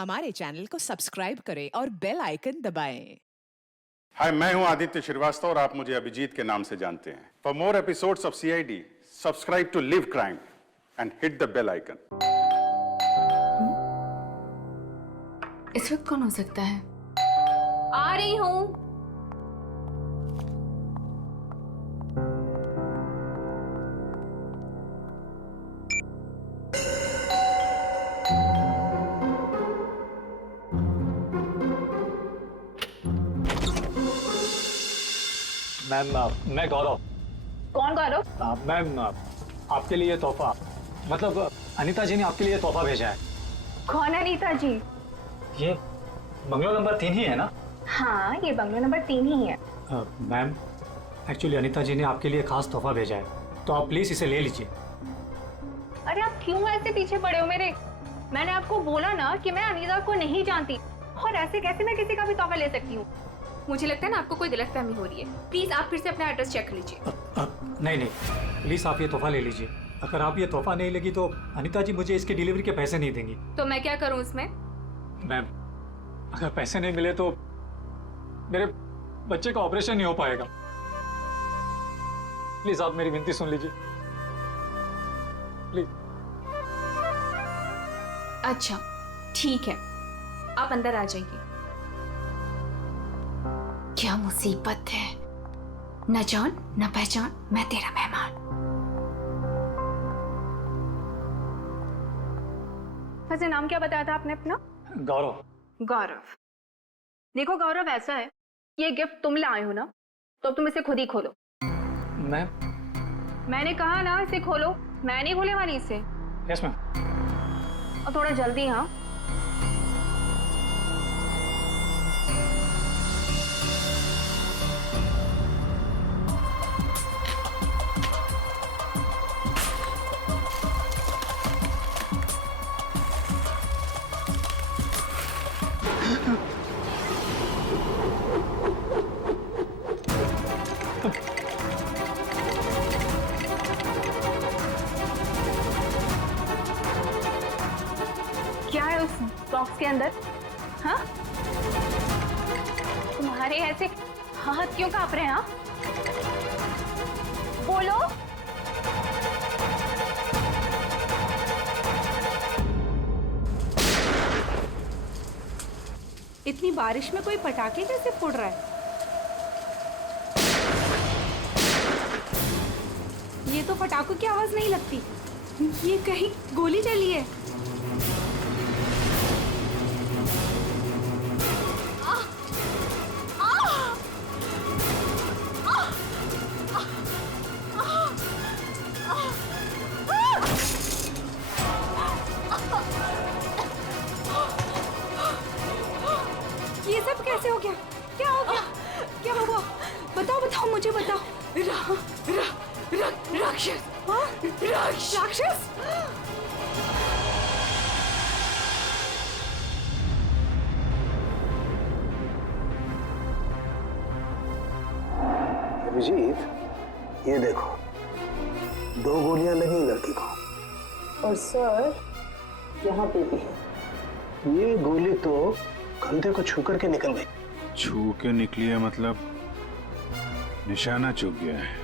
हमारे चैनल को सब्सक्राइब करें और बेल आइकन दबाएं। हाय, मैं हूं आदित्य श्रीवास्तव और आप मुझे अभिजीत के नाम से जानते हैं। For more episodes of CID, subscribe to live crime and hit the bell icon. इस वक्त कौन हो सकता है? आ रही हूँ। मैम, मैं गौरव। कौन गौरव? मैम, आपके लिए तोहफा, मतलब अनीता जी ने आपके लिए तोहफा भेजा है। कौन अनीता जी? ये बंगलो नंबर 3 ही है ना? हाँ, ये बंगलो नंबर 3 ही है। मैम, एक्चुअली अनीता जी ने आपके लिए खास तोहफा भेजा है, तो आप प्लीज इसे ले लीजिए। अरे आप क्यों ऐसे पीछे पड़े हो मेरे? मैंने आपको बोला ना कि मैं अनीता को नहीं जानती, और ऐसे कैसे मैं किसी का भी तोहफा ले सकती हूँ? मुझे लगता है ना आपको कोई गलतफहमी हो रही है। प्लीज आप फिर से अपना एड्रेस चेक कर लीजिए। नहीं, प्लीज आप ये तोहफा ले लीजिए। अगर आप ये तोहफा नहीं लेगी तो अनीता जी मुझे इसकी डिलीवरी के पैसे नहीं देंगी। तो मैं क्या करूं इसमें? मैम, अगर पैसे नहीं मिले तो मेरे बच्चे का ऑपरेशन नहीं हो पाएगा। प्लीज आप मेरी विनती सुन लीजिए, प्लीज। अच्छा ठीक है, आप अंदर आ जाइए। क्या मुसीबत है, न जान न पहचान, मैं तेरा मेहमान। वैसे नाम क्या बताया था आपने अपना? गौरव। गौरव। देखो गौरव, ऐसा है, ये गिफ्ट तुम लाए हो ना, तो अब तुम इसे खुद ही खोलो। मैम? मैंने कहा ना, इसे खोलो। मैं नहीं खोले वाली इसे। Yes ma'am. और थोड़ा जल्दी। हाँ, क्या है उस बॉक्स के अंदर? हाँ, तुम्हारे ऐसे हाथ क्यों कांप रहे हैं? हाँ, बोलो। इतनी बारिश में कोई पटाखे कैसे फोड़ रहा है? ये तो पटाखों की आवाज नहीं लगती, ये कहीं गोली चली है। ये सब कैसे हो गया? क्या हो गया? क्या हुआ? बताओ, मुझे बताओ। राक्षस। हाँ? राक्षस? अभिजीत, ये देखो, 2 गोलियां लगी लड़की को। और सर, यहाँ पे भी है। ये गोली तो कंधे को छू करके निकल गई। छू के निकली है मतलब निशाना चूक गया है।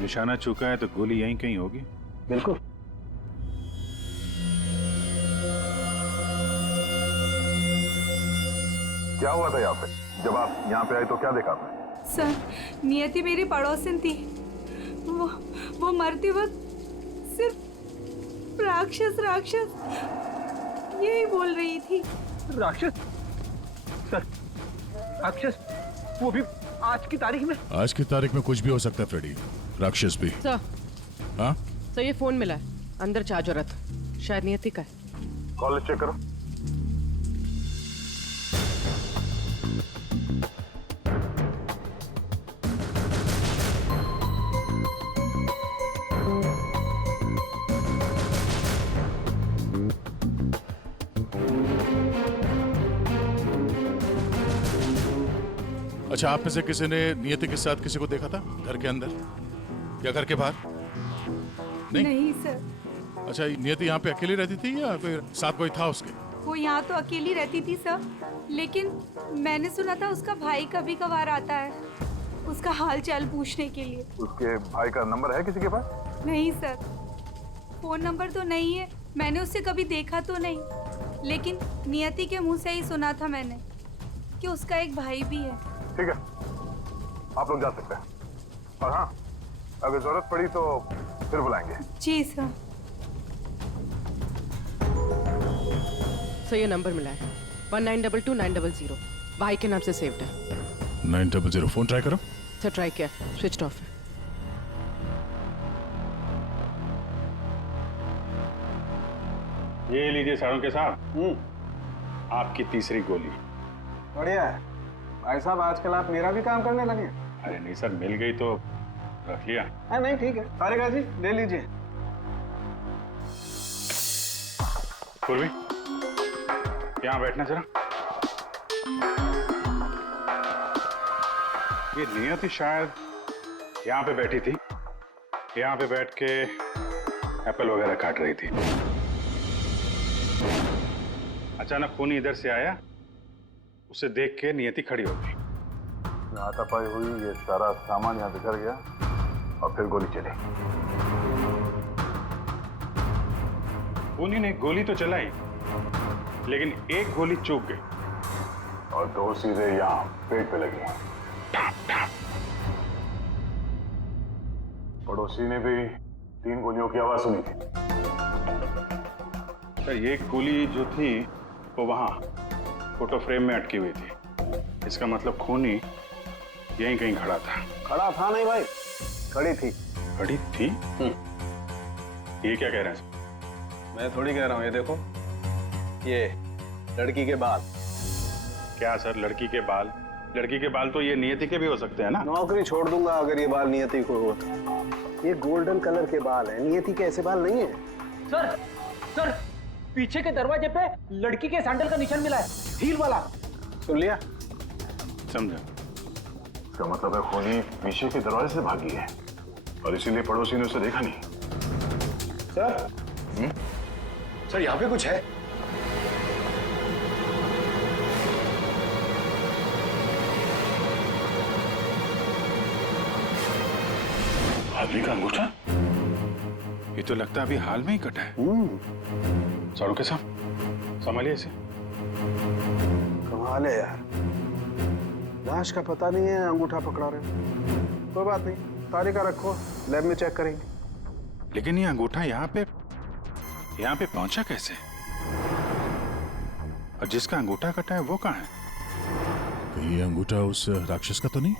निशाना चूका है तो गोली यहीं कहीं होगी। बिल्कुल। क्या हुआ था यहाँ पे? जब आप यहाँ पे आए तो क्या देखा आपने? सर, नियति मेरी पड़ोसन थी। वो मरते वक्त सिर्फ राक्षस यही बोल रही थी। राक्षस? सर, राक्षस? वो भी आज की तारीख में? आज की तारीख में कुछ भी हो सकता है फ्रेडी, राक्षस भी। सर, हाँ सर ये फोन मिला है, अंदर चार्जर रथ, शायद नियति का है। कॉल चेक करो। अच्छा, आप में से किसी ने नियति के साथ किसी को देखा था घर के अंदर या घर के बाहर? नहीं सर। अच्छा, ये नियति यहाँ पे अकेली रहती थी या फिर साथ कोई था उसके? वो यहाँ तो अकेली रहती थी सर, लेकिन मैंने सुना था उसका भाई कभी कभार आता है उसका हाल चाल पूछने के लिए। उसके भाई का नंबर है किसी के पास? नहीं सर, फोन नंबर तो नहीं है, मैंने उससे कभी देखा तो नहीं, लेकिन नियति के मुंह से ही सुना था मैंने कि उसका एक भाई भी है। ठीक है, आप लोग जा सकते हैं। और हाँ, अगर जरूरत पड़ी तो फिर बुलाएंगे। जी सर। सर ये नंबर मिला है 1922-900 भाई के नाम से सेव्ड है। 900 फोन ट्राई करो। सर ट्राई किया, स्विच ऑफ है। ये लीजिए सारों के साथ आपकी तीसरी गोली। बढ़िया है भाई साहब, आजकल आप मेरा भी काम करने लगे। अरे नहीं सर, मिल गई तो रख लिया। हाँ नहीं ठीक है, तारिका जी ले लीजिए। पूर्वी, यहाँ बैठना जरा। ये नियति शायद यहाँ पे बैठी थी, यहाँ पे बैठ के एप्पल वगैरह काट रही थी। अचानक खूनी इधर से आया, उसे देख के नियति खड़ी हो गई। हाथापाई हुई, ये सारा सामान यहाँ बिखर गया और फिर गोली चली। खूनी ने गोली तो चलाई, लेकिन एक गोली चूक गई और दो सीधे यहाँ पेट पे लगी। पड़ोसी ने भी 3 गोलियों की आवाज सुनी थी। सर एक गोली जो थी वो वहां फोटो फ्रेम में अटकी हुई थी। इसका मतलब खूनी यहीं कहीं खड़ा था। खड़ा था नहीं भाई, खड़ी थी। खड़ी थी? ये क्या कह रहे हैं? मैं थोड़ी कह रहा हूँ, ये देखो, ये लड़की के बाल। क्या सर, लड़की के बाल? लड़की के बाल तो ये नियति के भी हो सकते हैं ना। नौकरी छोड़ दूंगा अगर ये बाल नियति को हो तो। ये गोल्डन कलर के बाल है, नियति के ऐसे बाल नहीं है। सर पीछे के दरवाजे पे लड़की के सैंडल का निशान मिला है, हील वाला। सुन लिया? समझा। इसका मतलब है खूनी पीछे के दरवाजे से भागी है और इसीलिए पड़ोसी ने उसे देखा नहीं। सर यहाँ पे कुछ है। आदमी का अंगूठा? ये तो लगता है अभी हाल में ही कटा है। सारू के साथ संभालिए इसे। कमाल है यार, लाश का पता नहीं है, अंगूठा पकड़ा रहे हो। कोई बात नहीं, तारिका रखो, लैब में चेक करेंगे। लेकिन ये अंगूठा यहाँ पे पहुंचा कैसे? और जिसका अंगूठा कटा है वो कहाँ है? ये अंगूठा उस राक्षस का तो नहीं?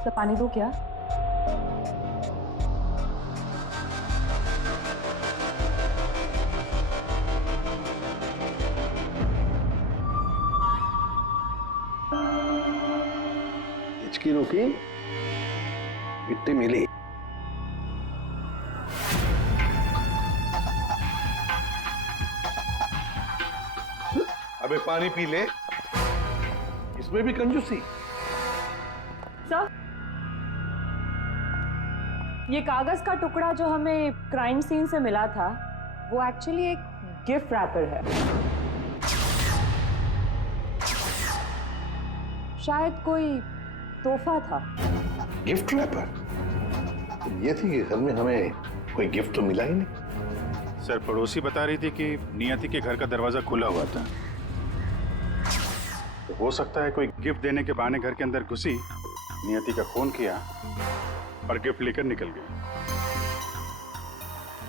तो पानी दो क्या? हिचकी रुकी, मिट्टी मिली। अबे पानी पी ले, इसमें भी कंजूसी। सर, ये कागज का टुकड़ा जो हमें क्राइम सीन से मिला था, वो एक्चुअली एक गिफ्ट रैपर है। शायद कोई तोहफा था। Gift wrapper? ये थी कि घर में हमें कोई गिफ्ट तो मिला ही नहीं। सर पड़ोसी बता रही थी कि नियति के घर का दरवाजा खुला हुआ था, तो हो सकता है कोई गिफ्ट देने के बहाने घर के अंदर घुसी, नियति का खून किया और गिफ्ट लेकर निकल गई।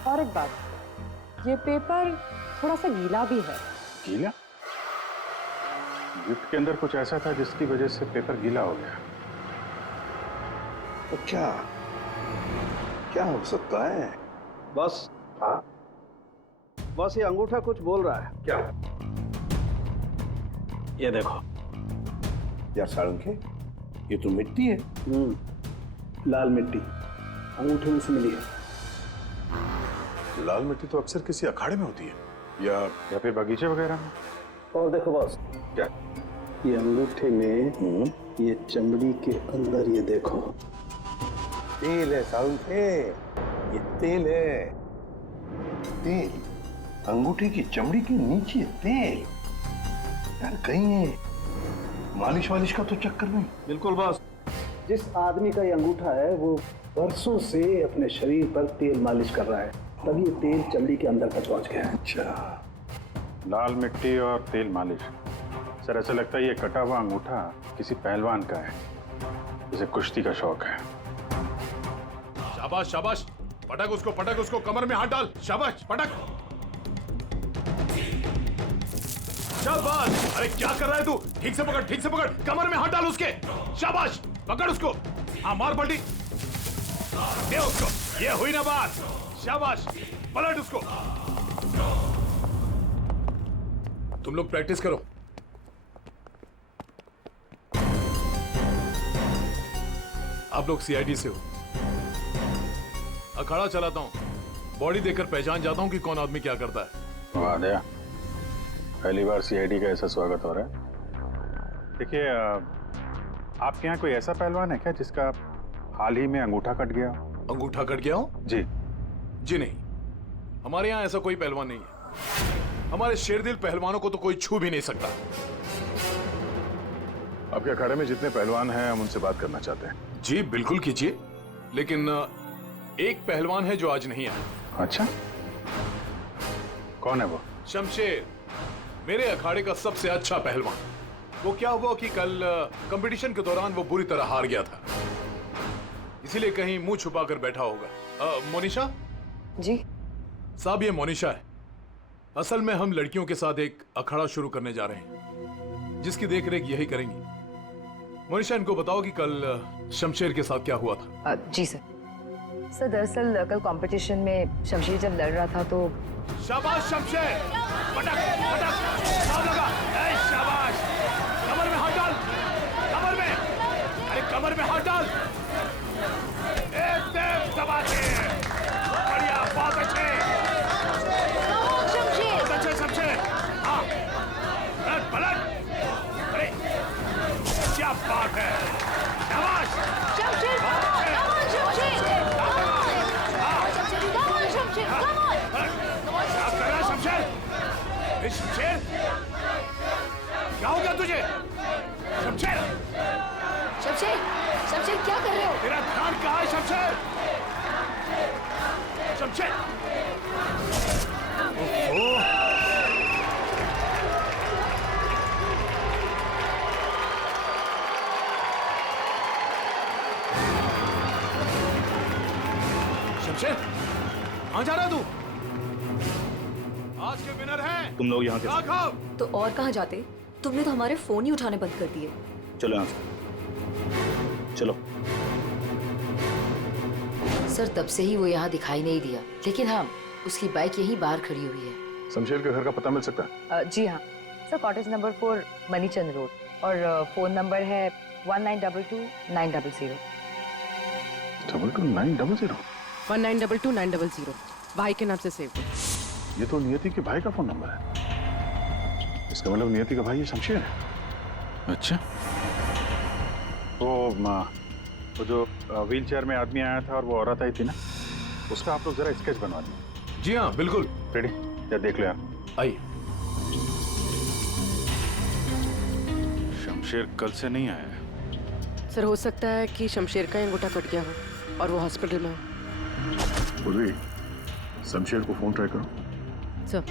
और एक बात, ये पेपर थोड़ा सा गीला भी है। गीला? गिफ्ट के अंदर कुछ ऐसा था जिसकी वजह से पेपर गीला हो गया। तो क्या हो सकता है? बस, हाँ, बस ये अंगूठा कुछ बोल रहा है। क्या? ये देखो यार सारंग के, ये तो मिट्टी है। लाल मिट्टी अंगूठे में से मिली है। लाल मिट्टी तो अक्सर किसी अखाड़े में होती है या फिर बगीचे वगैरह में। और देखो बॉस, क्या? ये अंगूठे में ये चमड़ी के अंदर ये देखो तेल है साउंड है, ये तेल है। तेल अंगूठे की चमड़ी के नीचे तेल। यार कहीं है मालिश वालिश का तो चक्कर नहीं। बिल्कुल बॉस, जिस आदमी का ये अंगूठा है वो बरसों से अपने शरीर पर तेल मालिश कर रहा है, तभी ये तेल चमड़ी के अंदर तक पहुंच गया है। अच्छा, लाल मिट्टी और तेल मालिश। सर ऐसा लगता है ये कटा हुआ अंगूठा किसी पहलवान का है, जिसे कुश्ती का शौक है। शाबाश शाबाश, पटक उसको, कमर में हाथ डाल। शाबाश, पटक। शाबाश। अरे क्या कर रहा है तू? ठीक से पकड़, कमर में हाथ डाल उसके। शाबाश, पकड़ उसको। हाँ, मार पलटी दे उसको। ये हुई ना बात। शाबाश, पलट उसको। तुम लोग प्रैक्टिस करो। आप लोग सीआईडी से हो। अखाड़ा चलाता हूं, बॉडी देखकर पहचान जाता हूं कि कौन आदमी क्या करता है। वाह दया, पहली बार सीआईडी का ऐसा स्वागत हो रहा है। देखिए, आपके यहाँ कोई ऐसा पहलवान है क्या जिसका हाल ही में अंगूठा कट गया? अंगूठा कट गया हो? जी नहीं, हमारे यहाँ ऐसा कोई पहलवान नहीं है। हमारे शेरदिल पहलवानों को तो कोई छू भी नहीं सकता। आपके अखाड़े में जितने पहलवान हैं हम उनसे बात करना चाहते हैं। जी बिल्कुल कीजिए, लेकिन एक पहलवान है जो आज नहीं आया। अच्छा, कौन है वो? शमशेर, मेरे अखाड़े का सबसे अच्छा पहलवान। वो क्या हुआ कि कल कंपटीशन के दौरान वो बुरी तरह हार गया था, इसीलिए कहीं मुंह छुपाकर बैठा होगा। मोनिशा जी साहब, ये मोनिशा है। असल में हम लड़कियों के साथ एक अखाड़ा शुरू करने जा रहे हैं, जिसकी देखरेख यही करेंगी। मोनिशा, इनको बताओ कि कल शमशेर के साथ क्या हुआ था। जी सर। सर दरअसल कल कंपटीशन में शमशेर जब लड़ रहा था तो। शाबाश शमशेर, पटक पटक, साफ लगा। ए, शाबाश, कमर में हाथ डाल, कमर में, अरे कमर में हाथ डाल। एकदम दबा के, बढ़िया, बहुत अच्छे शमशेर। हाँ, पलट पलट, अरे क्या बात है। शाबाश शमशेर, शमशेर, क्या हो गया तुझे? शमशेर, शमशेर क्या कर रहे हो? तेरा ध्यान कहाँ है शमशेर? शमशेर, ओहो, शमशेर, कहाँ जा रहा है तू? आज के विनर हैं तुम लोग यहाँ राघव। तो और कहाँ जाते? तुमने तो हमारे फोन ही उठाने बंद कर दिए। चलो यहाँ से, चलो। सर तब से ही वो यहाँ दिखाई नहीं दिया, लेकिन हाँ उसकी बाइक यहीं बाहर खड़ी हुई है। शमशेर के घर का पता मिल सकता है? जी हाँ सर, कॉटेज नंबर 4 मनीचंद रोड, और फोन नंबर है 1922-900। 900? 1922-900 भाई के नाम से सेव हो। ये तो नियति के भाई का फोन नंबर है। इसका मतलब नियति का भाई ये शमशेर है। अच्छा, वो जो व्हील चेयर में आदमी आया था और वो औरत आई थी ना, उसका आप लोग जरा स्केच बनवा दीजिए। जी हाँ बिल्कुल। रेडी? या देख ले आप। आइए। शमशेर कल से नहीं आया। सर हो सकता है कि शमशेर का अंगूठा कट गया हो और वो हॉस्पिटल में हो। बोलिए, शमशेर को फोन ट्राई करो। सर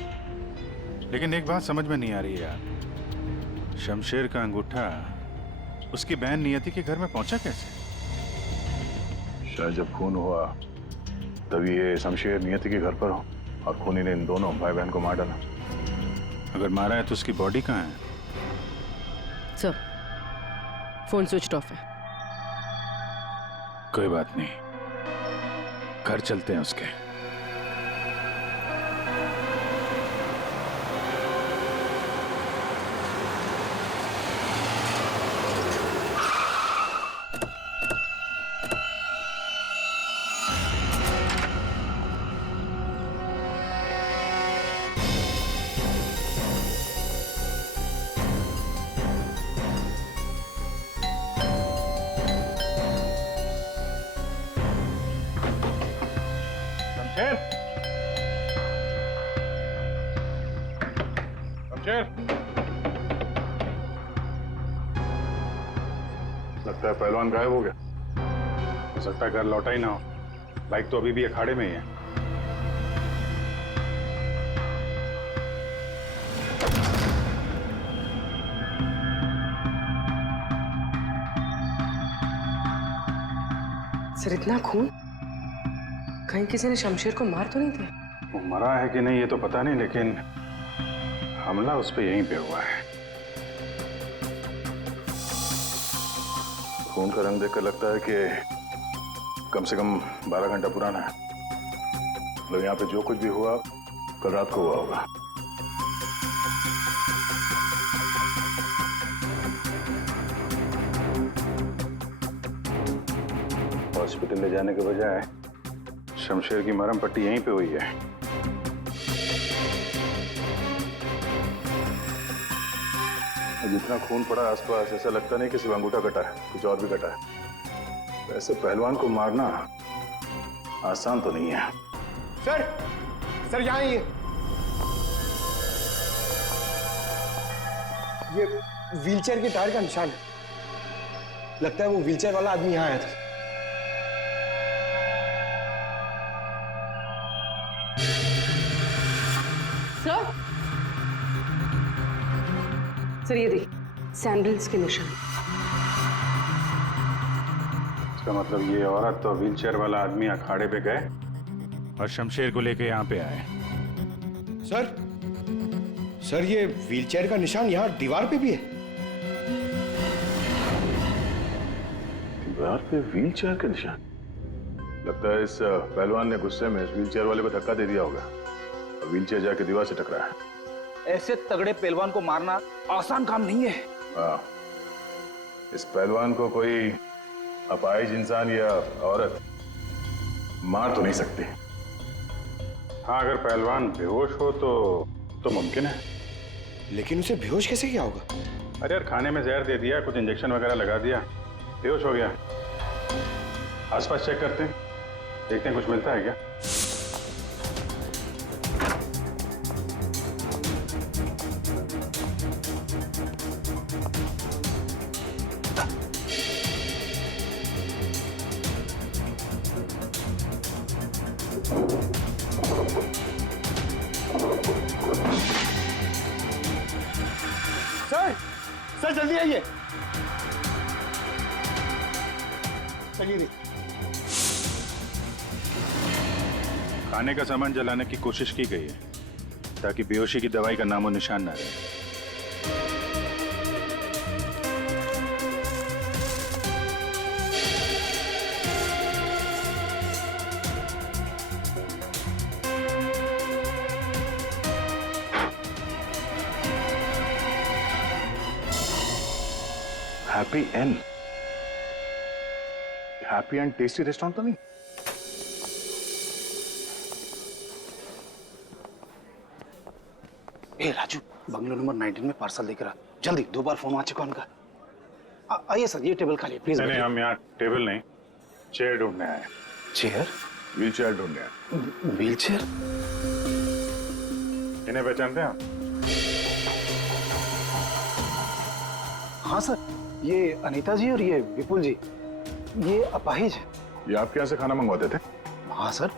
लेकिन एक बात समझ में नहीं आ रही है यार, शमशेर का अंगूठा उसकी बहन नियति के घर में पहुंचा कैसे? शायद जब खून हुआ तभी ये शमशेर नियति के घर पर हो और खूनी ने इन दोनों भाई बहन को मार डाला। अगर मारा है तो उसकी बॉडी कहाँ है? सर फोन स्विच ऑफ है। कोई बात नहीं, घर चलते हैं उसके। शमशेर, शमशेर, लगता है पहलवान गायब हो गया। हो सकता है घर लौटा ही ना हो। बाइक तो अभी भी अखाड़े में ही है। सर इतना खून, कहीं किसी ने शमशेर को मार तो नहीं दिया? वो मरा है कि नहीं ये तो पता नहीं, लेकिन हमला उस पर यहीं पे हुआ है। खून का रंग देखकर लगता है कि कम से कम 12 घंटा पुराना है। मतलब यहाँ पे जो कुछ भी हुआ कल रात को हुआ होगा। हॉस्पिटल ले जाने के बजाय शमशेर की मरहम पट्टी यहीं पे हुई है। जितना खून पड़ा आसपास ऐसा लगता नहीं कि सिर्फ अंगूठा कटा है, कुछ और भी कटा है। वैसे पहलवान को मारना आसान तो नहीं है। सर यहाँ ये व्हीलचेयर के टायर का निशान है। लगता है वो व्हीलचेयर वाला आदमी यहाँ आया था। सर ये देखिए, सैंडल्स के निशान। इसका मतलब ये औरत तो व्हीलचेयर वाला आदमी अखाड़े पे गए और शमशेर को लेके यहाँ पे आए। सर ये व्हीलचेयर का निशान यहाँ दीवार पे भी है। दीवार पे व्हीलचेयर का निशान? लगता है इस पहलवान ने गुस्से में इस व्हीलचेयर वाले को धक्का दे दिया होगा और व्हीलचेयर जाके दीवार से टकरा है। ऐसे तगड़े पहलवान को मारना आसान काम नहीं है। हाँ, इस पहलवान को कोई अपाहिज इंसान या औरत मार तो नहीं सकती। हाँ, अगर पहलवान बेहोश हो तो मुमकिन है। लेकिन उसे बेहोश कैसे किया होगा? अरे यार, खाने में जहर दे दिया, कुछ इंजेक्शन वगैरह लगा दिया, बेहोश हो गया। आसपास चेक करते हैं, देखते हैं कुछ मिलता है क्या। सर जल्दी आइए। चलिए। खाने का सामान जलाने की कोशिश की गई है ताकि बेहोशी की दवाई का नामो निशान ना रहे। हैप्पी एंड टेस्टी रेस्टोरेंट तो नहीं? ए राजू, बंगलो नंबर 19 में पार्सल लेकर आ। जल्दी, 2 बार फोन आ चुका उनका। आइए सर, ये टेबल खाली प्लीज। नहीं, हम यहाँ टेबल नहीं, चेयर ढूंढने आए। चेयर? व्हीलचेयर ढूंढने आए। व्हीलचेयर? इन्हें पहचानते हैं आप? हाँ सर, ये अनीता जी और ये विपुल जी, ये अपाहिज है। ये आपके यहाँ से खाना मंगवाते थे? हाँ सर,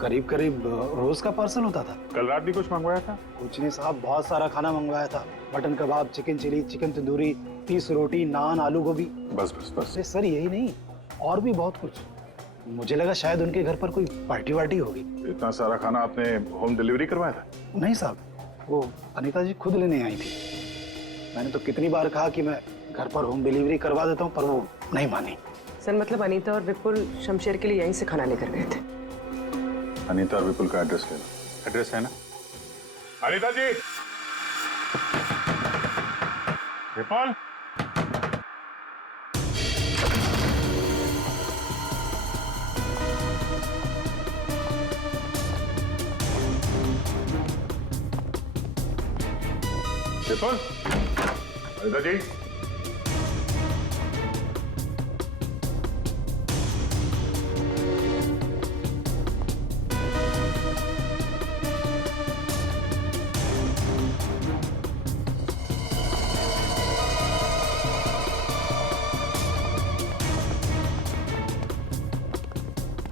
करीब करीब रोज का पार्सल होता था। कल रात भी कुछ मंगवाया था? कुछ नहीं साहब, बहुत सारा खाना मंगवाया था। मटन कबाब, चिकन चिली, चिकन तंदूरी, 30 रोटी, नान, आलू गोभी। बस बस बस। अरे सर यही नहीं, और भी बहुत कुछ। मुझे लगा शायद उनके घर पर कोई पार्टी वार्टी होगी। इतना सारा खाना आपने होम डिलीवरी करवाया था? नहीं साहब, वो अनीता जी खुद लेने आई थी। मैंने तो कितनी बार कहा कि मैं घर पर होम डिलीवरी करवा देता हूँ, पर वो नहीं मानी। सर मतलब अनीता और विपुल शमशेर के लिए यहीं से खाना लेकर गए थे। अनीता और विपुल का एड्रेस ले लो। एड्रेस है ना? अनीता जी, विपुल, विपुल, अनीता जी।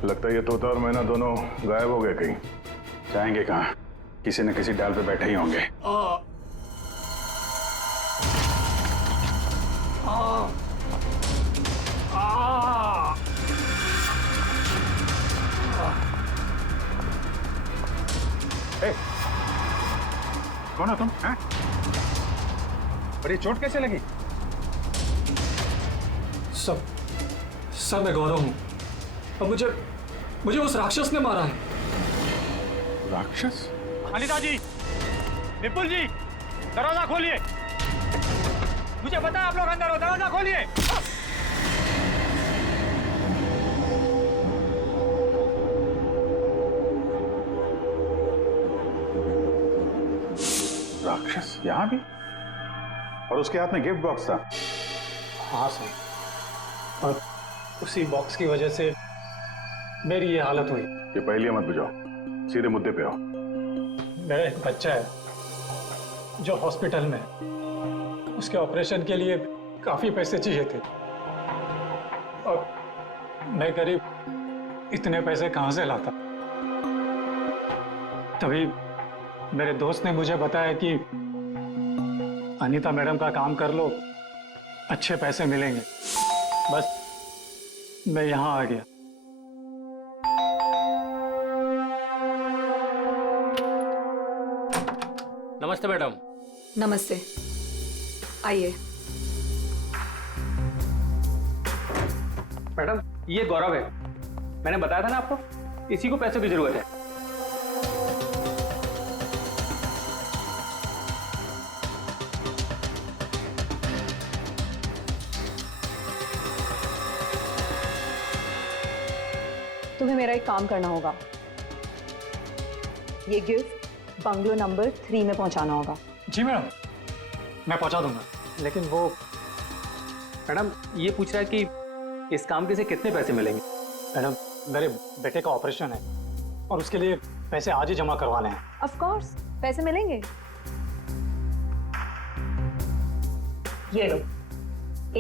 लगता है ये तोता और मैना दोनों गायब हो गए कहीं। जाएंगे कहाँ? किसी न किसी डाल पे बैठे ही होंगे। कौन हो तुम? हैं? और ये चोट कैसे लगी? सब मैं गौरव हूँ और मुझे उस राक्षस ने मारा है। राक्षस? अनिता जी, विपुल जी, दरवाजा खोलिए। मुझे पता है आप लोग अंदर हो, दरवाजा खोलिए। राक्षस यहाँ भी? और उसके हाथ में गिफ्ट बॉक्स था। हाँ सर, और उसी बॉक्स की वजह से मेरी ये हालत हुई। ये पहले मत बुझाओ, सीधे मुद्दे पे आओ। मेरा एक बच्चा है जो हॉस्पिटल में है। उसके ऑपरेशन के लिए काफी पैसे चाहिए थे और मैं करीब इतने पैसे कहाँ से लाता। तभी मेरे दोस्त ने मुझे बताया कि अनीता मैडम का काम कर लो, अच्छे पैसे मिलेंगे। बस मैं यहाँ आ गया। नमस्ते मैडम। नमस्ते, आइए। मैडम ये गौरव है, मैंने बताया था ना आपको, इसी को पैसे की जरूरत है। तुम्हें मेरा एक काम करना होगा। ये गिफ्ट बंगलो नंबर 3 में पहुंचाना होगा। जी मैडम, मैं पहुंचा दूंगा। लेकिन वो मैडम ये पूछ रहा है कि इस काम के से कितने पैसे मिलेंगे। मैडम मेरे बेटे का ऑपरेशन है और उसके लिए पैसे आज ही जमा करवाने हैं। ऑफ कोर्स पैसे मिलेंगे। ये लो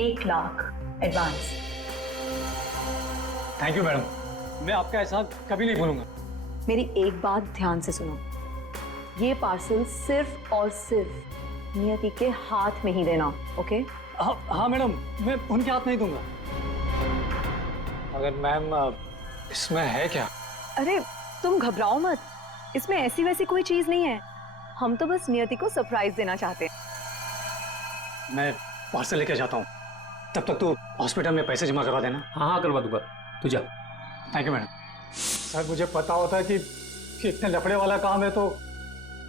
1 lakh advance. Thank you madam, मैं आपका एहसान कभी नहीं भूलूंगा। मेरी एक बात ध्यान से सुनो, ये पार्सल सिर्फ और सिर्फ नियति के हाथ में ही देना, ओके? हाँ मैडम, मैं उनके हाथ नहीं दूंगा। मगर मैम इसमें है क्या? अरे तुम घबराओ मत, इसमें ऐसी वैसी कोई चीज नहीं है। हम तो बस नियति को सरप्राइज देना चाहते हैं। मैं पार्सल लेके जाता हूँ, तब तक तू हॉस्पिटल में पैसे जमा करवा देना। हाँ करवा दूंगा, तू जा। Thank you madam. सर मुझे पता होता कि इतने लफड़े वाला काम है तो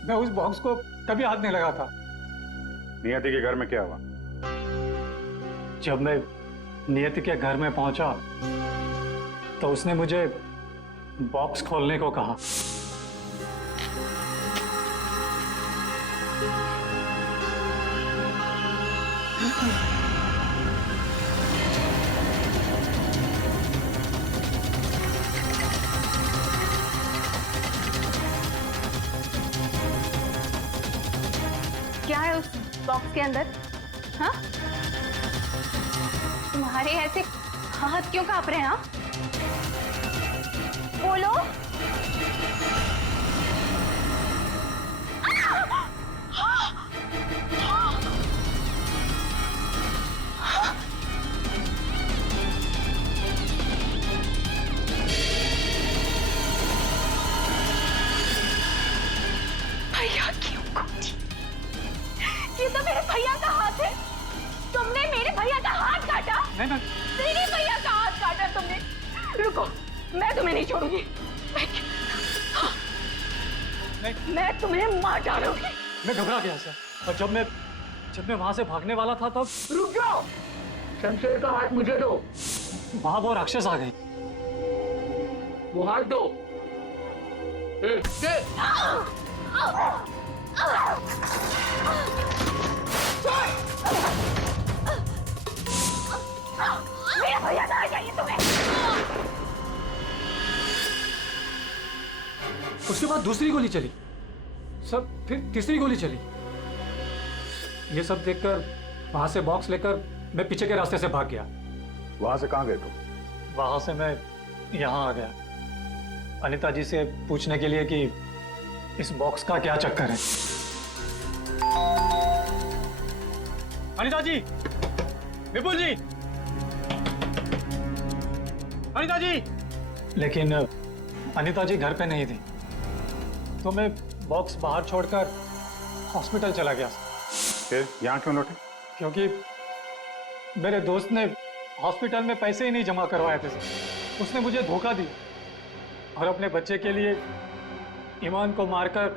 मैं उस बॉक्स को कभी हाथ नहीं लगाता। नियति के घर में क्या हुआ? जब मैं नियति के घर में पहुंचा तो उसने मुझे बॉक्स खोलने को कहा। क्या है उस बॉक्स के अंदर? हाँ, तुम्हारे ऐसे हाथ क्यों कांप रहे हैं? हाँ, बोलो। भैया क्यों कूदी? ये तो मेरे भैया का हाथ है। तुमने मेरे भैया का हाथ काटा? नहीं। मेरे भैया का हाथ काटा तुमने। रुको, मैं तुम्हें नहीं छोड़ूंगी। मैं तुम्हें मार डालूंगी। मैं घबरा गया सर, और जब मैं वहां से भागने वाला था तब। रुक जाओ, शमशेर का हाथ मुझे दो। वहां वो राक्षस आ गई। वो हाथ दो। मेरा भैया कहाँ चाहिए तुम्हें? उसके बाद दूसरी गोली चली, सब फिर तीसरी गोली चली। ये सब देखकर वहां से बॉक्स लेकर मैं पीछे के रास्ते से भाग गया। वहां से कहाँ गए तुम? वहां से मैं यहाँ आ गया। अनीता जी से पूछने के लिए कि इस बॉक्स का क्या चक्कर है। अनीता जी, विपुल जी, अनीता जी। लेकिन अनीता जी घर पे नहीं थी, तो मैं बॉक्स बाहर छोड़कर हॉस्पिटल चला गया। फिर यहाँ क्यों लौटे? क्योंकि मेरे दोस्त ने हॉस्पिटल में पैसे ही नहीं जमा करवाए थे सर। उसने मुझे धोखा दिया और अपने बच्चे के लिए ईमान को मारकर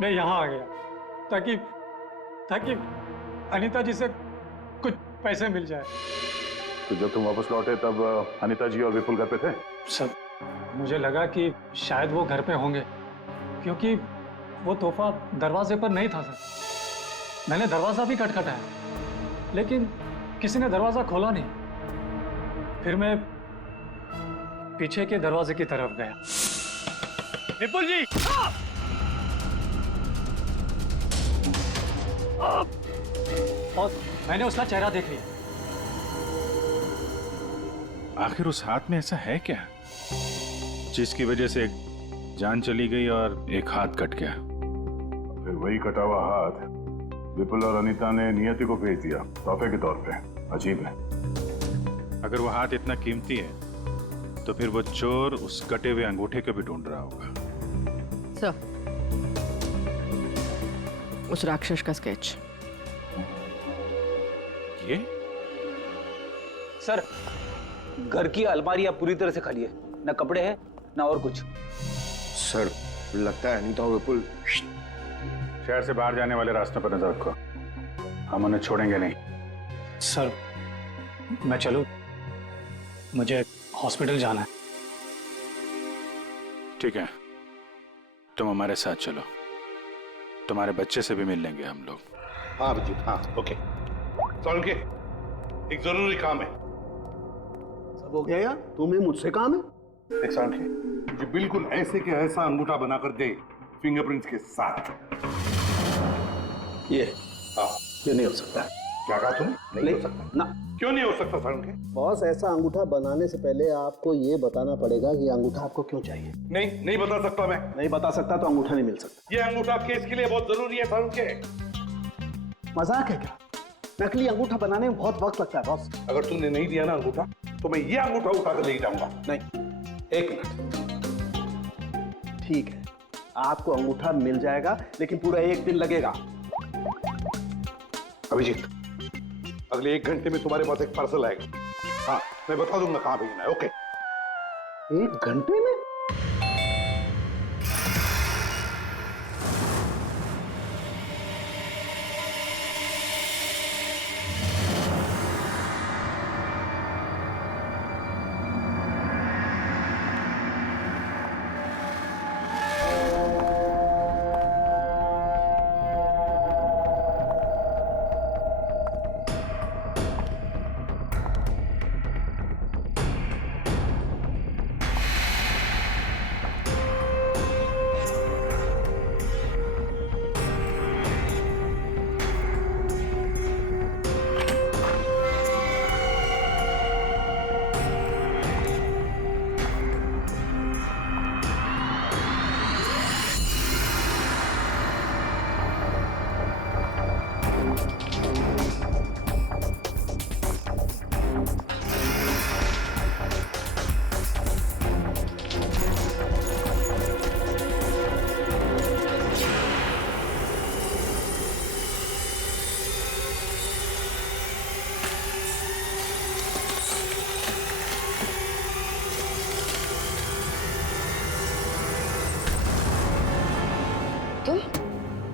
मैं यहाँ आ गया ताकि अनीता जी से कुछ पैसे मिल जाए। तो जब तुम वापस लौटे तब अनीता जी और विपुल घर पे थे? सर, मुझे लगा कि शायद वो घर पे होंगे क्योंकि वो तोहफा दरवाजे पर नहीं था सर। मैंने दरवाजा भी खटखटाया लेकिन किसी ने दरवाजा खोला नहीं। फिर मैं पीछे के दरवाजे की तरफ गया। विपुल जी! और मैंने उसका चेहरा देख लिया। आखिर उस हाथ में ऐसा है क्या जिसकी वजह से एक जान चली गई और एक हाथ कट गया? फिर वही कटा हुआ हाथ विपुल और अनीता ने नियति को भेज दिया तोहफे के तौर पे। अजीब है। अगर वो हाथ इतना कीमती है तो फिर वो चोर उस कटे हुए अंगूठे को भी ढूंढ रहा होगा। सर, उस राक्षस का स्केच। ये सर, घर की अलमारियां पूरी तरह से खाली है, ना कपड़े हैं ना और कुछ। सर, लगता है अनीता और विपुल शहर से बाहर जाने वाले रास्ते पर नजर रखो, हम उन्हें छोड़ेंगे नहीं। सर, मैं चलूं? मुझे हॉस्पिटल जाना है। ठीक है, तुम हमारे साथ चलो, तुम्हारे बच्चे से भी मिल लेंगे हम लोग। हाँ अभिजीत, हाँ, ओके। सोलंकी, एक जरूरी काम है। सब हो गया यार, तुम्हें मुझसे काम है? एक सोलंकी, मुझे बिल्कुल ऐसे के ऐसा अंगूठा बनाकर दे, फिंगरप्रिंट्स के साथ। ये हाँ, ये नहीं हो सकता। क्या कहा तुमने? नहीं हो सकता ना। क्यों नहीं हो सकता सोलंकी? बॉस, ऐसा अंगूठा बनाने से पहले आपको ये बताना पड़ेगा कि अंगूठा आपको क्यों चाहिए। नहीं बता सकता मैं। नहीं बता सकता तो अंगूठा नहीं मिल सकता। ये अंगूठा केस के लिए बहुत जरूरी है सोलंकी। मजाक है क्या? नकली अंगूठा बनाने में बहुत वक्त लगता है बॉस। अगर तुमने नहीं दिया ना अंगूठा तो मैं ये अंगूठा उठाकर ले जाऊंगा। नहीं, एक मिनट। ठीक है, आपको अंगूठा मिल जाएगा लेकिन पूरा 1 दिन लगेगा। अभिजीत, अगले 1 घंटे में तुम्हारे पास एक पार्सल आएगा। हाँ, मैं बता दूंगा कहाँ भेजना है। ओके? 1 घंटे में?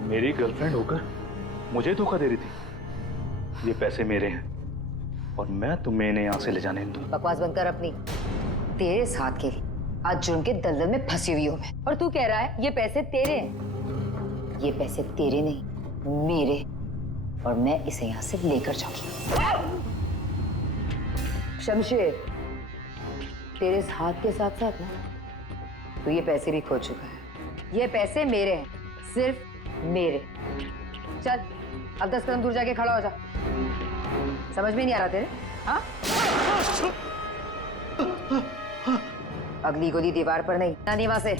मेरी गर्लफ्रेंड होकर मुझे धोखा दे रही थी। ये पैसे मेरे हैं और मैं तुम्हें इन्हें यहाँ से ले जाने दूँ। बकवास बंद कर अपनी। तेरे साथ के लिए आज जुर्म के दलदल में फंसी हुई हूँ मैं, और तू कह रहा है ये पैसे तेरे हैं। ये पैसे तेरे नहीं, मेरे, और मैं इसे यहाँ से लेकर जाऊंगी। शमशेर, तेरे इस हाथ के साथ साथ ना तू ये पैसे भी खो चुका है। ये पैसे मेरे हैं, सिर्फ मेरे। चल अब 10 कदम दूर जाके खड़ा हो जा। समझ में नहीं आ रहा तेरे? हाँ? अगली गोली दीवार पर नहीं, नानी वहां से।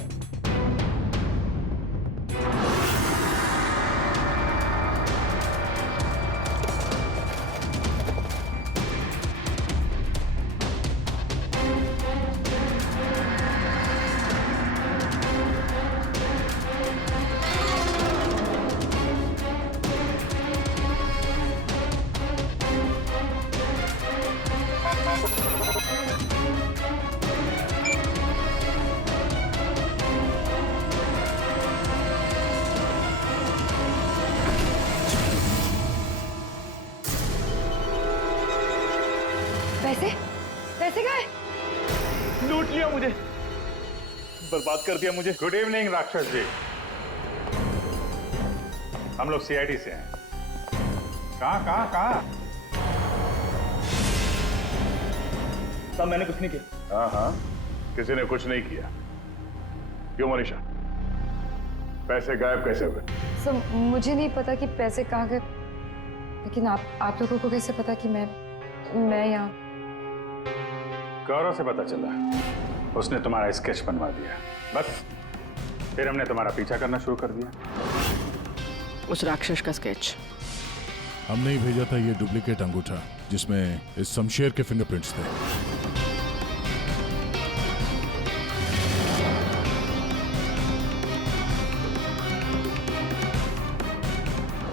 पैसे पैसे गए, लूट लिया मुझे, बर्बाद कर दिया मुझे। गुड इवनिंग राक्षस जी, हम लोग सीआईडी से हैं। कहाँ? साहब मैंने कुछ नहीं किया। हाँ, किसी ने कुछ नहीं किया। क्यों मोनिशा, पैसे गायब कैसे हुए? सर मुझे नहीं पता कि पैसे कहाँ गए, लेकिन आप लोगों को कैसे पता कि मैं यहाँ? गौरव से पता चला, उसने तुम्हारा स्केच बनवा दिया, बस फिर हमने तुम्हारा पीछा करना शुरू कर दिया। उस राक्षस का स्केच हमने ही भेजा था, ये डुप्लीकेट अंगूठा जिसमें इस शमशेर के फिंगरप्रिंट्स थे।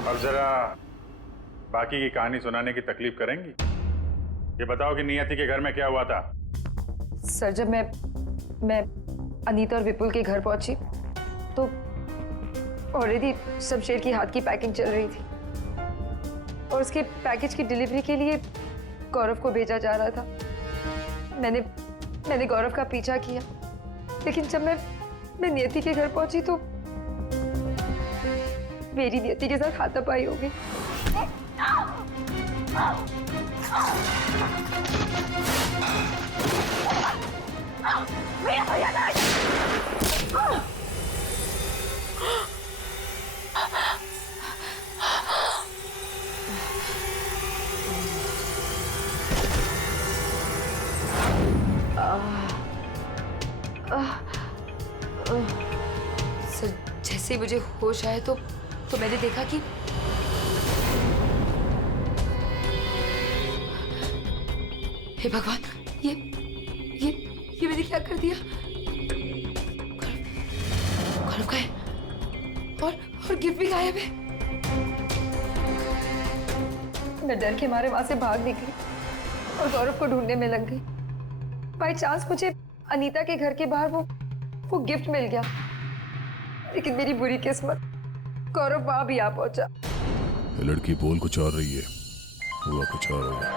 अब जरा बाकी की कहानी सुनाने की तकलीफ करेंगी? ये बताओ कि नियति के घर में क्या हुआ था? सर जब मैं अनीता और विपुल के घर पहुंची तो ऑलरेडी शमशेर की हाथ की पैकिंग चल रही थी और उसके पैकेज की डिलीवरी के लिए गौरव को भेजा जा रहा था। मैंने गौरव का पीछा किया, लेकिन जब मैं नियति के घर पहुंची तो मेरी नियति के साथ हाथापाई हो गई। सर जैसे मुझे होश आया तो मैंने देखा कि हे भगवान, ये मैंने क्या कर दिया? गौरव का है और गिफ्ट भी गायब है। मैं डर के मारे वहां से भाग निकली और गौरव को ढूंढने में लग गई। बाई चांस मुझे अनीता के घर के बाहर वो गिफ्ट मिल गया, लेकिन मेरी बुरी किस्मत गौरव वहां भी आ पहुंचा। ये लड़की बोल कुछ और रही है, हुआ कुछ और होगा।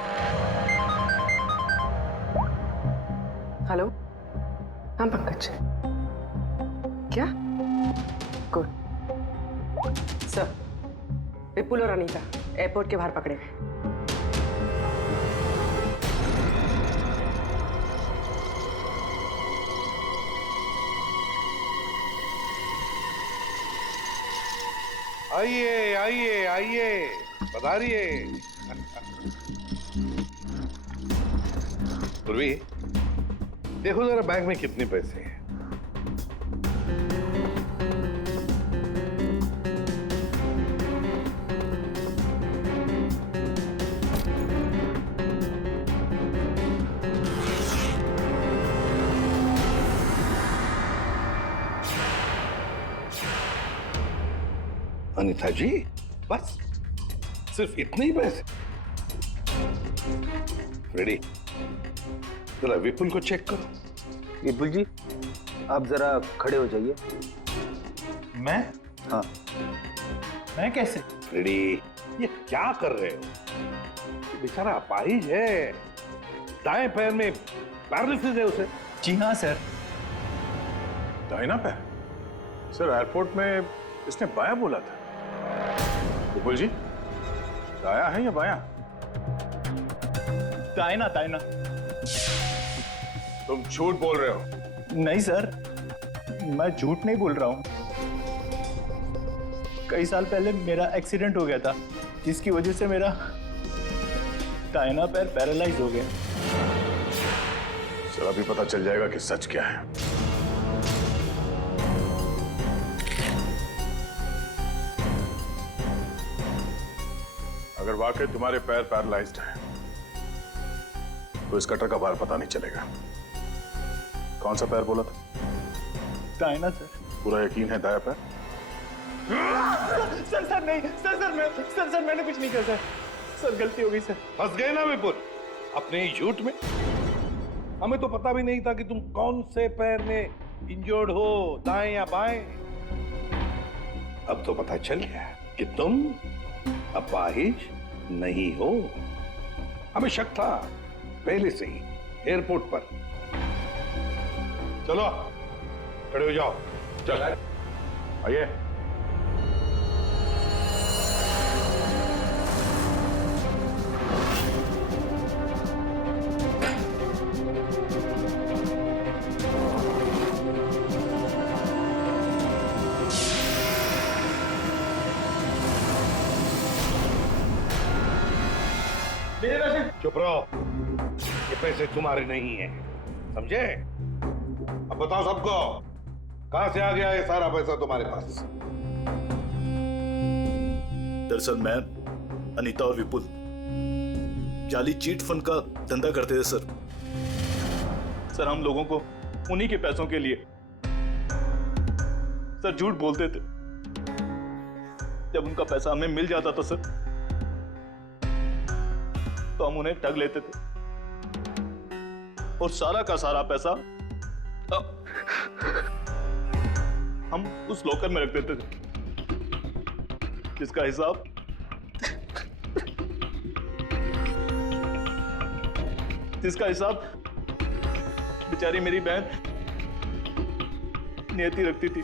हेलो, हाँ पंकज, क्या? गुड सर, विपुल और अनीता एयरपोर्ट के बाहर पकड़े गए। आइए आइए आइए, पधारिए। पूर्वी, देखो जरा बैग में कितने पैसे हैं। अनीता जी, बस सिर्फ इतने ही पैसे? रेडी, जरा विपुल को चेक करो। विपुल जी, आप जरा खड़े हो जाइए। मैं? हाँ। मैं कैसे? रेडी, ये क्या कर रहे हो? बेचारा अपाहिज है, दाएं पैर में पैरालिसिस है उसे। जी हाँ सर। दाहिना पैर? सर एयरपोर्ट में इसने बायां बोला था। विपुल जी, दाया है या बायां? दाहिना दाहिना। तुम झूठ बोल रहे हो। नहीं सर, मैं झूठ नहीं बोल रहा हूँ। कई साल पहले मेरा एक्सीडेंट हो गया था, जिसकी वजह से मेरा दाहिना पैर पैरालाइज हो गया। सर अभी पता चल जाएगा कि सच क्या है। अगर वाकई तुम्हारे पैर पैरालाइज्ड हैं, तो इस कटर का भार पता नहीं चलेगा। कौन सा पैर बोला था? दाहिना सर। पूरा यकीन है दाया पैर? सर नहीं सर मैंने कुछ नहीं किया सर गलती हो गई सर। फंस गए ना विपुल अपने ही झूठ में। हमें तो पता भी नहीं था कि तुम कौन से पैर में इंजर्ड हो, दाएं या बाएं। अब तो पता चल गया कि तुम अपाहिज नहीं हो। हमें शक था पहले से ही एयरपोर्ट पर। चलो खड़े हो जाओ। चल आइए। चुप रहो, ये पैसे तुम्हारे नहीं हैं, समझे? अब बताओ सबको, कहां से आ गया ये सारा पैसा तुम्हारे पास? दरअसल मैं, अनीता और विपुल जाली चीट फंड का धंधा करते थे सर हम लोगों को उन्हीं के पैसों के लिए सर झूठ बोलते थे। जब उनका पैसा हमें मिल जाता था सर, तो हम उन्हें ठग लेते थे और सारा का सारा पैसा हम उस लॉकर में रख देते थे, जिसका हिसाब बेचारी मेरी बहन नियति रखती थी।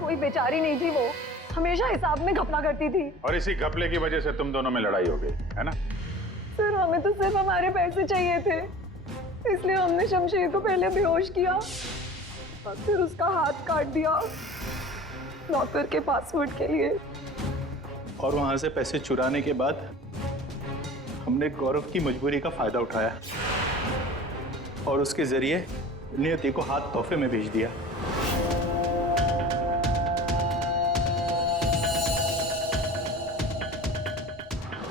कोई बेचारी नहीं थी, वो हमेशा हिसाब में घपला करती थी। और इसी घपले की वजह से तुम दोनों में लड़ाई हो गई, है ना? सर हमें तो सिर्फ हमारे पैसे चाहिए थे, इसलिए हमने शमशेर को पहले बेहोश किया और फिर उसका हाथ काट दिया लॉकर के पासवर्ड के लिए। और वहां से पैसे चुराने के बाद हमने गौरव की मजबूरी का फायदा उठाया और उसके जरिए नियति को हाथ तोहफे में भेज दिया।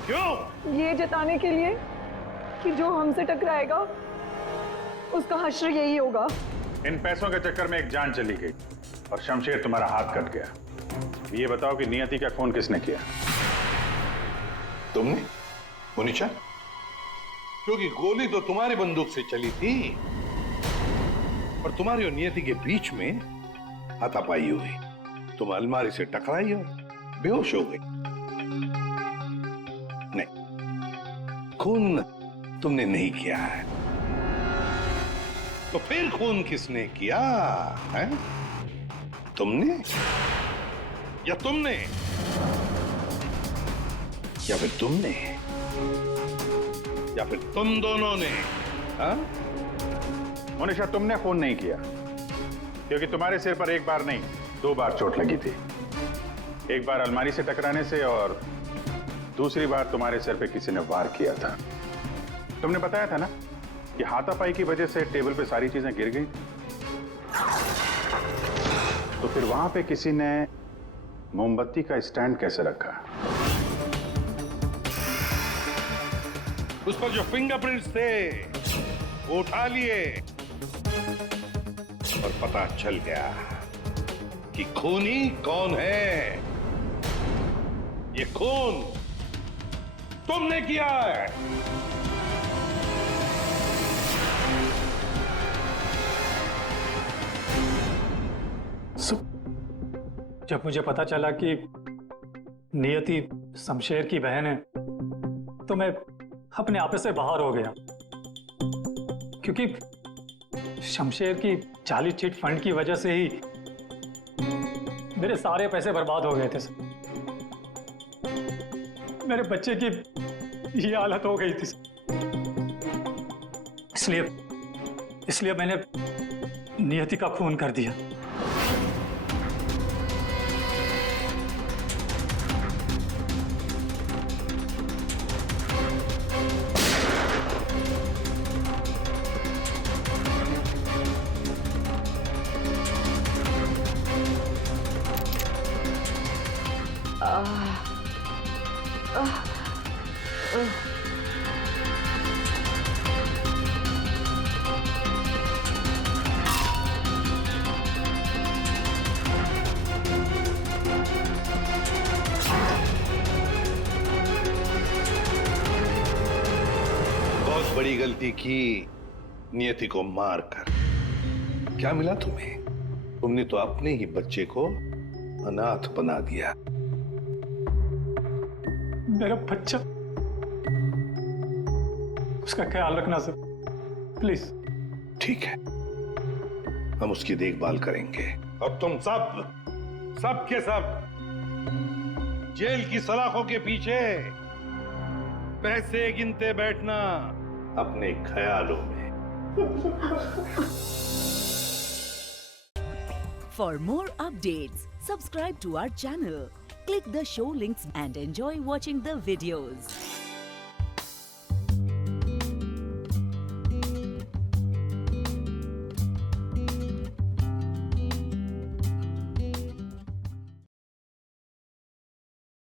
क्यों? ये जताने के लिए कि जो हमसे टकराएगा उसका हश्र यही होगा। इन पैसों के चक्कर में एक जान चली गई और शमशेर तुम्हारा हाथ कट गया। ये बताओ कि नियति का खून किसने किया? तुमने, मोनिशा? क्योंकि गोली तो तुम्हारी बंदूक से चली थी और तुम्हारी और नियति के बीच में हाथापाई हुई। तुम अलमारी से टकराई और बेहोश हो गई। नहीं, खून तुमने नहीं किया है। तो फिर खून किसने किया है? तुमने या तुमने या फिर तुमने या फिर तुम दोनों ने? मोनिशा, तुमने खून नहीं किया क्योंकि तुम्हारे सिर पर एक बार नहीं 2 बार चोट लगी थी। एक बार अलमारी से टकराने से और दूसरी बार तुम्हारे सिर पे किसी ने वार किया था। तुमने बताया था ना कि हाथापाई की वजह से टेबल पे सारी चीजें गिर गई। तो फिर वहां पे किसी ने मोमबत्ती का स्टैंड कैसे रखा? उस पर जो फिंगरप्रिंट्स थे वो उठा लिए और पता चल गया कि खूनी कौन है। ये खून तुमने किया है। जब मुझे पता चला कि नियति शमशेर की बहन है, तो मैं अपने आप से बाहर हो गया, क्योंकि शमशेर की जाली चिट फंड की वजह से ही मेरे सारे पैसे बर्बाद हो गए थे। मेरे बच्चे की ये हालत हो गई थी, इसलिए मैंने नियति का खून कर दिया। बहुत बड़ी गलती की नियति को मारकर। क्या मिला तुम्हें? तुमने तो अपने ही बच्चे को अनाथ बना दिया। मेरा बच्चा, उसका ख्याल रखना सर, प्लीज। ठीक है, हम उसकी देखभाल करेंगे। और तुम सब के सब जेल की सलाखों के पीछे पैसे गिनते बैठना अपने ख्यालों में। For more updates, subscribe to our channel, click the show links and enjoy watching the videos.